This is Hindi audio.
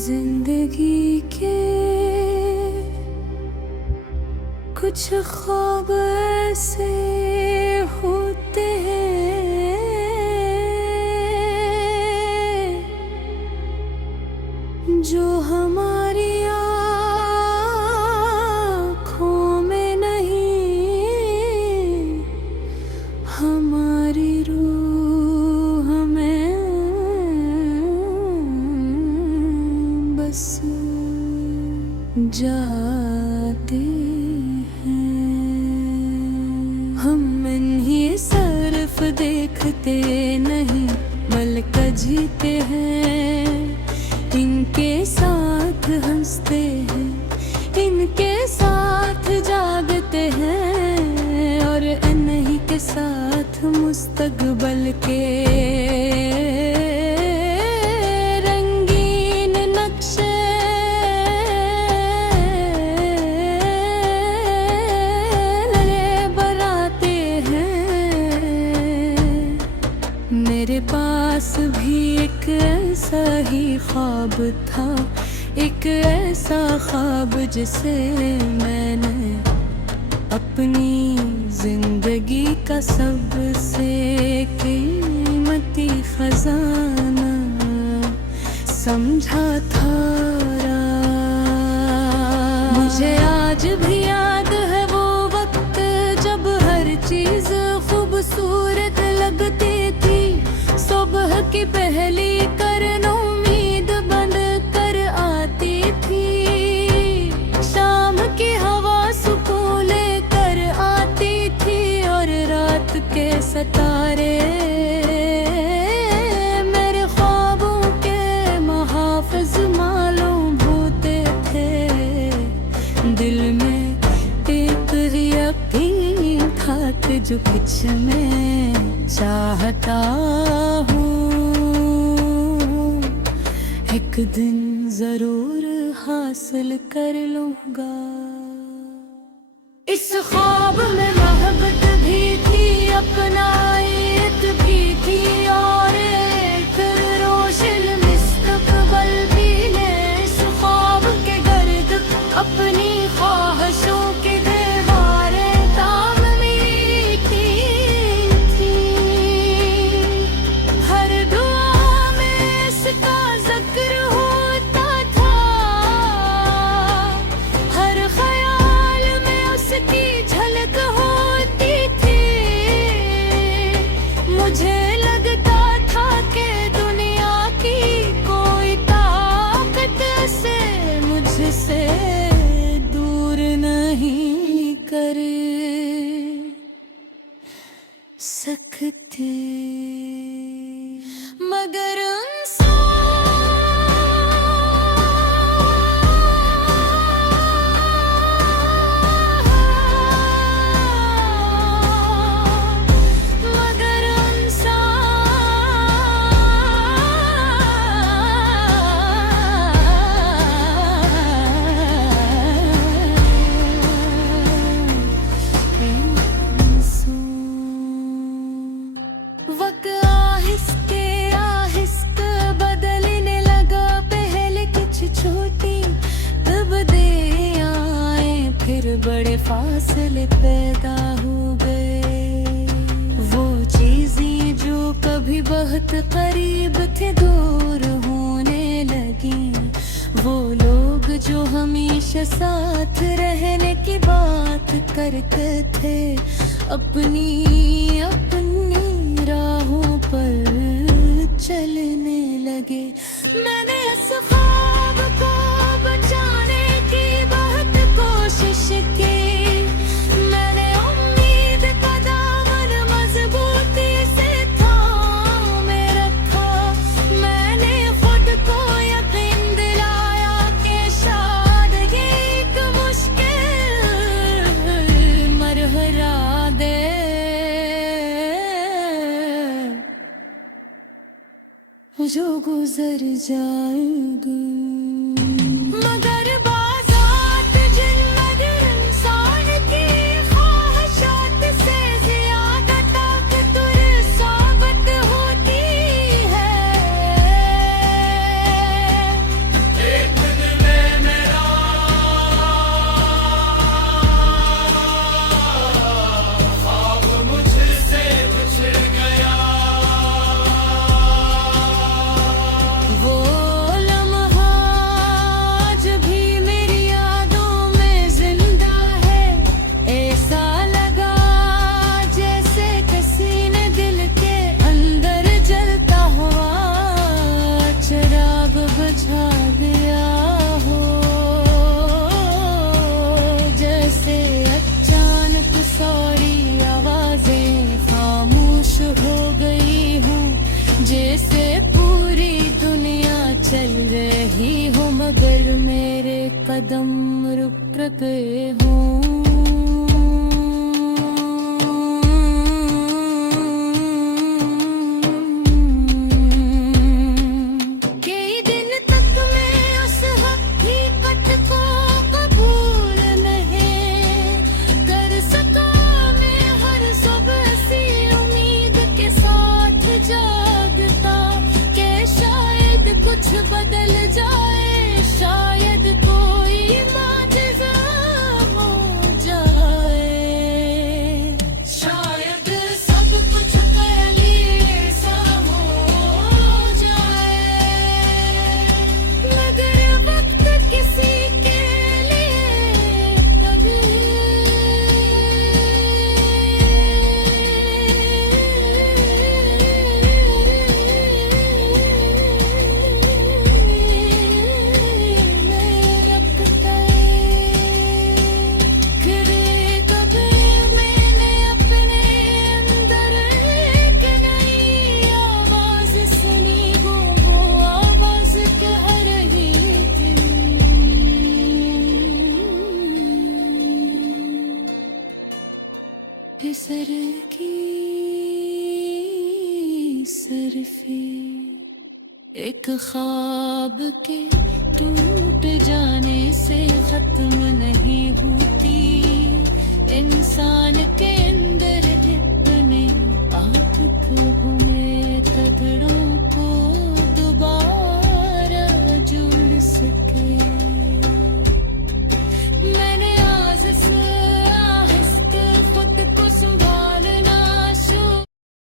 जिंदगी के कुछ ख्वाब ऐसे होते हैं जो हमारी आँखों में नहीं, हमारी रूह में बस जाते हैं। हम इन्हीं सिर्फ देखते नहीं बल्कि जीते हैं, इनके साथ हंसते हैं, इनके साथ जागते हैं और इन्हीं के साथ मुस्तकबिल के रंगीन नक्शे बनाते हैं। मेरे पास भी एक ऐसा ही ख्वाब था, एक ऐसा ख्वाब जिसे मैंने अपनी जिंदगी का सबसे कीमती खजाना समझा था। मुझे आज भी याद है वो वक्त जब हर चीज खूबसूरत लगती थी। सुबह की पहली करन उम्मीद बंद कर आती थी, शाम की हवा सुकून लेकर आती थी और रात के सितारे मेरे ख्वाबों के मुहाफ़िज़ मालूम होते थे। दिल में एक यकीन था कि जो कुछ मैं चाहता हूँ एक दिन जरूर हासिल कर लूँगा। इस ख्वाब में मोहब्बत भी थी, अपनायत भी थी और एक रोशन मुस्तकबिल भी ने। इस ख्वाब के गर्द अपनी ख्वाहिशों की दीवारें तामीर की थी। हर दुआ में इसका जिक्र होता था, हर ख्याल में उसकी झलक होती थी। मुझे लगता था कि दुनिया की कोई ताकत से मुझसे दूर नहीं कर सकते, मगर वक्त आहिस्ते आहिस्ते बदलने लगा। पहले कुछ छोटी तब्दीलियां आए, फिर बड़े फासले पैदा हो गए। वो चीजें जो कभी बहुत करीब थे दूर होने लगी। वो लोग जो हमेशा साथ रहने की बात करते थे अपनी अपनी राहों पर चलने लगे। मैंने इस ख्वाब को बचाने की बहुत कोशिश की। मैंने उम्मीद का दामन मजबूती से थामे रखा। मैंने खुद को यकीन दिलाया कि शायद ये एक मुश्किल मरहला दे जो गुजर जाएंगे। मगर बाज़ात जिन्नत इंसान की ख्वाहिशात से ज़्यादा ताकतवर साबित होती है। एक दिन में मेरा ख्वाब मुझसे बिछड़ गया। वो लम्हा आज भी मेरी यादों में जिंदा है। ऐसा लगा जैसे किसी ने दिल के अंदर जलता हुआ चिराग बुझा दिया हो। जैसे अचानक सारी आवाजें खामोश हो गई हूँ। जैसे पूरी दुनिया चल रही हो मगर मेरे कदम रुक गए हों। कई दिन तक मैं उस हकीकत को कबूल नहीं कर सका। मैं हर सुबह सी उम्मीद के साथ जागता कि शायद कुछ बदल जाए, शायद कोई माजिज़ा हो जाए। शायद सब कुछ पहले सा हो जाए। मगर वक्त किसी के लिए कभी नहीं रखता है। फिर कभी मैंने अपने अंदर एक नई आवाज सुनी। वो आवाज कह रही थी फिसर की सरफे एक ख्वाब के टूट जाने से खत्म नहीं होती। इंसान के